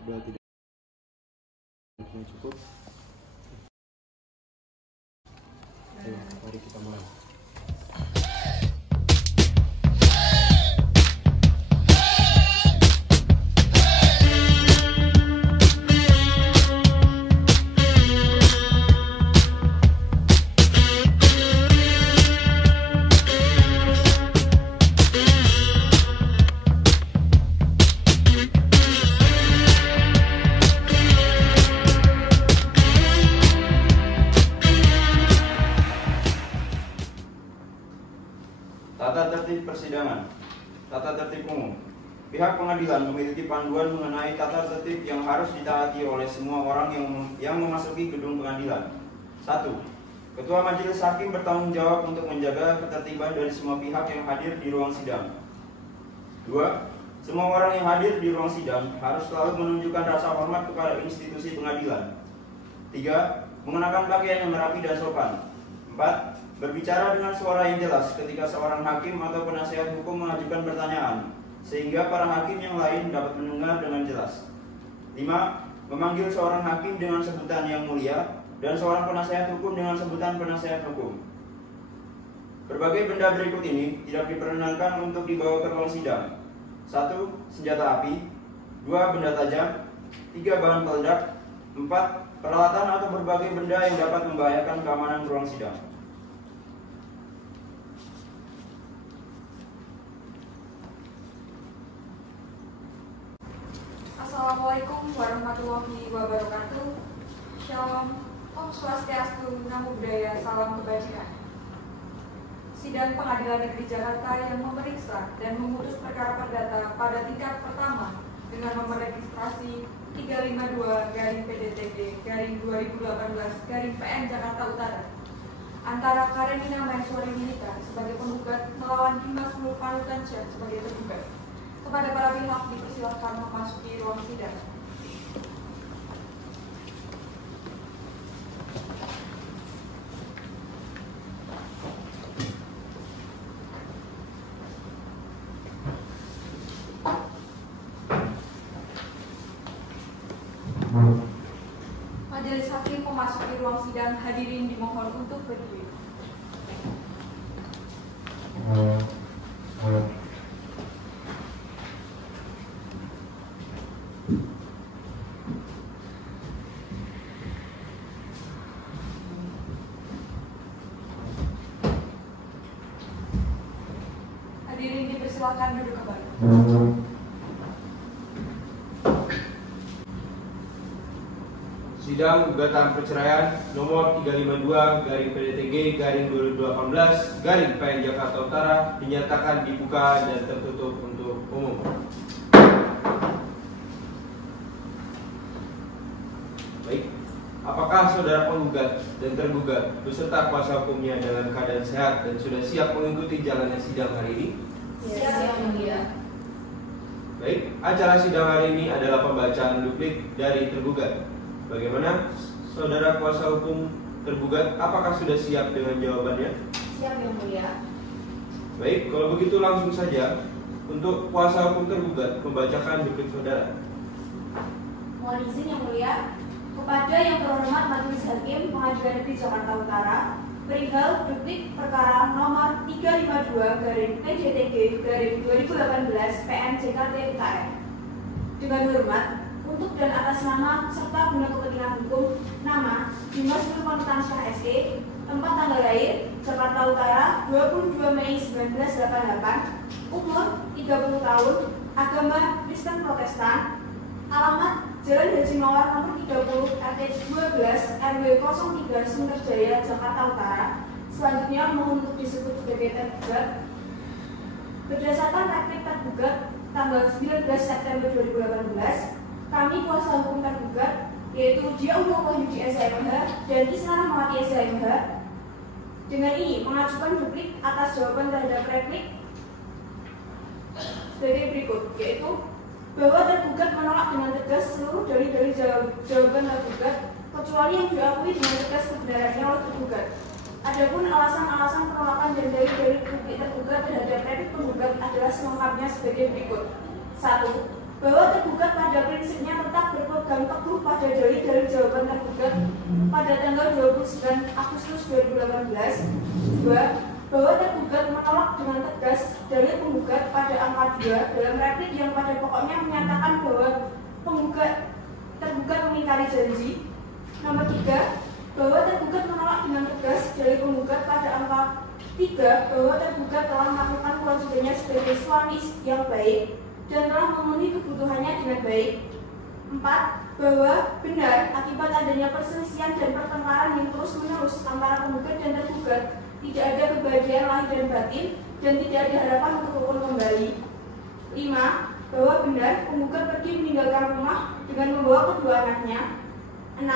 Sudah tidak cukup. Ayo, mari kita mulai. Tata tertib persidangan. Tata tertib umum. Pihak pengadilan memiliki panduan mengenai tata tertib yang harus ditaati oleh semua orang yang memasuki gedung pengadilan. 1. Ketua Majelis Hakim bertanggung jawab untuk menjaga ketertiban dari semua pihak yang hadir di ruang sidang. 2. Semua orang yang hadir di ruang sidang harus selalu menunjukkan rasa hormat kepada institusi pengadilan. 3. Mengenakan pakaian yang rapi dan sopan. 4. Berbicara dengan suara yang jelas ketika seorang hakim atau penasihat hukum mengajukan pertanyaan, sehingga para hakim yang lain dapat mendengar dengan jelas. 5. Memanggil seorang hakim dengan sebutan yang mulia dan seorang penasihat hukum dengan sebutan penasihat hukum. Berbagai benda berikut ini tidak diperkenankan untuk dibawa ke ruang sidang. 1. Senjata api. 2. Benda tajam. 3. Bahan peledak. 4. Peralatan atau berbagai benda yang dapat membahayakan keamanan ruang sidang. Assalamualaikum warahmatullahi wabarakatuh. Shalom, Om Swastiastu, Namo Buddhaya, Salam Kebajikan. Sidang Pengadilan Negeri Jakarta yang memeriksa dan memutus perkara perdata pada tingkat pertama dengan nomor registrasi 352-PDTG-2018-PN Jakarta Utara antara Karenina Maeswari Milika sebagai penggugat melawan Dimas Nurpanutansyah sebagai tergugat. Kepada para pihak dipersilakan memasuki ruang sidang. Majelis Hakim memasuki ruang sidang, hadirin dimohon untuk berdiri. Hadirin dipersilakan duduk kembali. Sidang gugatan perceraian nomor 352-PDTG-2018-PN Jakarta Utara dinyatakan dibuka dan tertutup untuk umum. Baik, apakah saudara penggugat dan tergugat beserta kuasa hukumnya dalam keadaan sehat dan sudah siap mengikuti jalannya sidang hari ini? Siap, Yang Mulia. Baik, acara sidang hari ini adalah pembacaan duplik dari tergugat. Bagaimana saudara kuasa hukum tergugat, apakah sudah siap dengan jawabannya? Siap, Yang Mulia. Baik, kalau begitu langsung saja untuk kuasa hukum tergugat membacakan duplik saudara. Mohon izin Yang Mulia, kepada Yang Terhormat Majelis Hakim Pengadilan Negeri Jakarta Utara, perihal duplik perkara nomor 352-PJTG-2018-PN Jakarta Utara. Dengan hormat, untuk dan atas nama serta guna kepentingan hukum, nama Dimas Nurpanutansyah SE, tempat tanggal lahir Jakarta Utara 22 Mei 1988, umur 30 tahun, agama Kristen Protestan, alamat Jalan Haji Mawar nomor 30 RT 12 RW 03 Sunterjaya Jakarta Utara. Selanjutnya mohon untuk disebut sebagai tergugat. Berdasarkan replik tergugat tanggal 19 September 2018, kami kuasa hukum tergugat yaitu Diaullah Wahyudi SHMH dan Isna Rahmawati SHMH dengan ini mengajukan duplik atas jawaban terhadap replik sebagai berikut, yaitu bahwa tergugat menolak dengan tegas seluruh dari jawaban tergugat kecuali yang diakui dengan tegas kebenarannya oleh tergugat. Adapun alasan-alasan penolakan dan dalil-dalil bukti tergugat terhadap replik penggugat adalah selengkapnya sebagai berikut. 1. bahwa tergugat pada prinsipnya tetap berpegang teguh pada dalil jawaban tergugat pada tanggal 29 Agustus 2018. 2. Bahwa tergugat menolak dengan tegas dalil penggugat pada angka 2 dalam replik yang pada pokoknya menyatakan bahwa tergugat mengingkari janji. Nomor 3. Bahwa tergugat menolak dengan tegas dalil penggugat pada angka 3 bahwa tergugat telah melakukan kewajibannya sebagai suami yang baik dan telah memenuhi kebutuhannya dengan baik. 4. Bahwa benar akibat adanya perselisihan dan pertengkaran yang terus-menerus antara penggugat dan tergugat tidak ada kebahagiaan lahir dan batin dan tidak ada harapan untuk rukun kembali. 5. Bahwa benar penggugat pergi meninggalkan rumah dengan membawa kedua anaknya. 6.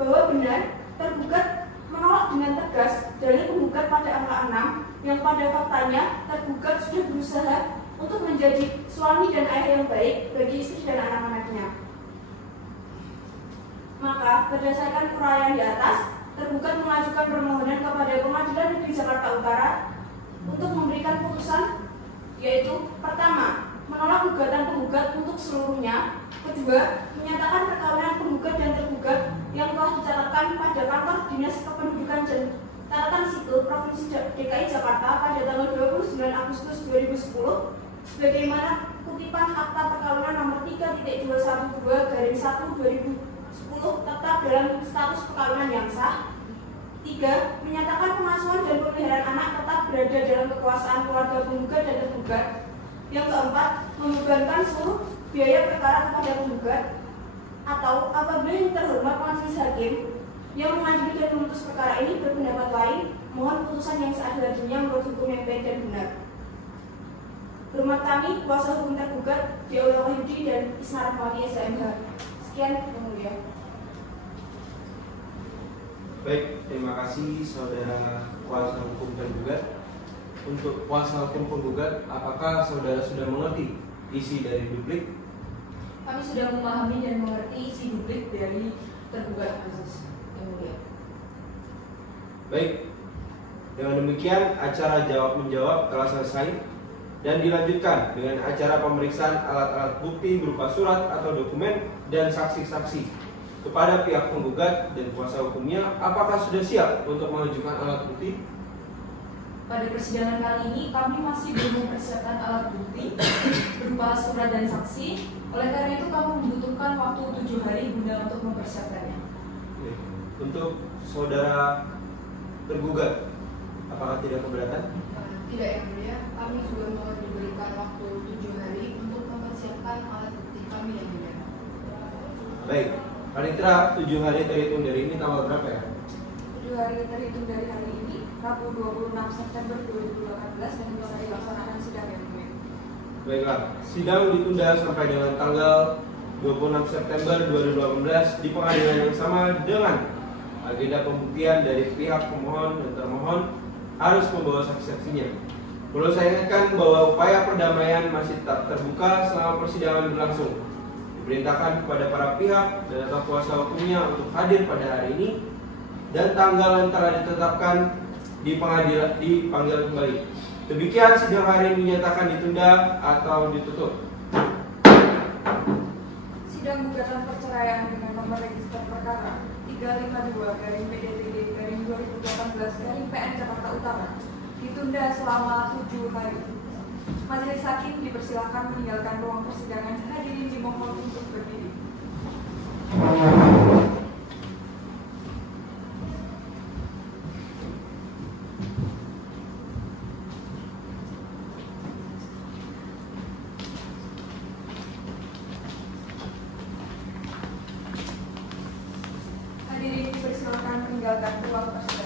Bahwa benar tergugat menolak dengan tegas dalil penggugat pada angka 6 yang pada faktanya tergugat sudah berusaha untuk menjadi suami dan ayah yang baik bagi istri dan anak-anaknya. Maka berdasarkan uraian di atas, tergugat mengajukan permohonan kepada Pengadilan Negeri Jakarta Utara untuk memberikan putusan, yaitu pertama, menolak gugatan penggugat untuk seluruhnya. Kedua, menyatakan perkawinan penggugat dan tergugat yang telah dicatatkan pada kantor Dinas Kependudukan dan Catatan Sipil Provinsi DKI Jakarta pada tanggal 29 Agustus 2010 sebagaimana kutipan Akta Perkawinan nomor 3.212/1/2010 tetap dalam status perkawinan yang sah. 3. Menyatakan pengasuhan dan pemeliharaan anak tetap berada dalam kekuasaan keluarga penggugat dan tergugat. Yang keempat, membebankan seluruh biaya perkara kepada penggugat. Atau apabila yang terhormat majelis hakim yang mengadili dan memutus perkara ini berpendapat lain, mohon putusan yang seadil-adilnya menurut hukum yang baik dan benar. Hormat kami, kuasa hukum tergugat, Dia Wahyudi dan Isna Rahmawati SMH. Sekian, yang mulia. Baik, terima kasih saudara kuasa hukum tergugat. Untuk kuasa hukum penggugat, apakah saudara sudah mengerti isi dari duplik? Kami sudah memahami dan mengerti isi duplik dari tergugat kasus, yang mulia. Baik, dengan demikian acara jawab-menjawab telah selesai dan dilanjutkan dengan acara pemeriksaan alat-alat bukti berupa surat atau dokumen dan saksi-saksi kepada pihak penggugat dan kuasa hukumnya. Apakah sudah siap untuk mengajukan alat bukti? Pada persidangan kali ini kami masih belum mempersiapkan alat bukti berupa surat dan saksi. Oleh karena itu kami membutuhkan waktu 7 hari guna untuk mempersiapkannya. Untuk saudara tergugat, apakah tidak keberatan? Tidak, yang mulia. Kami juga mau diberikan waktu 7 hari untuk mempersiapkan alat bukti kami, yang mulia. Baik, panitera 7 hari terhitung dari ini tanggal berapa ya? 7 hari terhitung dari hari ini, Rabu 26 September 2018 dan bisa dilaksanakan sidang, yang mulia. Baiklah, sidang ditunda sampai dengan tanggal 26 September 2018 di pengadilan yang sama dengan agenda pembuktian dari pihak pemohon dan termohon harus membawa saksi-saksinya. Perlu saya ingatkan bahwa upaya perdamaian masih tetap terbuka selama persidangan berlangsung. Diperintahkan kepada para pihak dan atau kuasa hukumnya untuk hadir pada hari ini dan tanggal yang telah ditetapkan di pengadilan dipanggil kembali. Demikian sidang hari ini dinyatakan ditunda atau ditutup. Sidang gugatan perceraian dengan nomor register perkara 352/PDTG/2018/PN Jakarta Utara ditunda selama 7 hari. Majelis hakim dipersilakan meninggalkan ruang persidangan. Hadirin dimohon untuk berdiri. Hadirin dipersilakan meninggalkan ruang persidangan.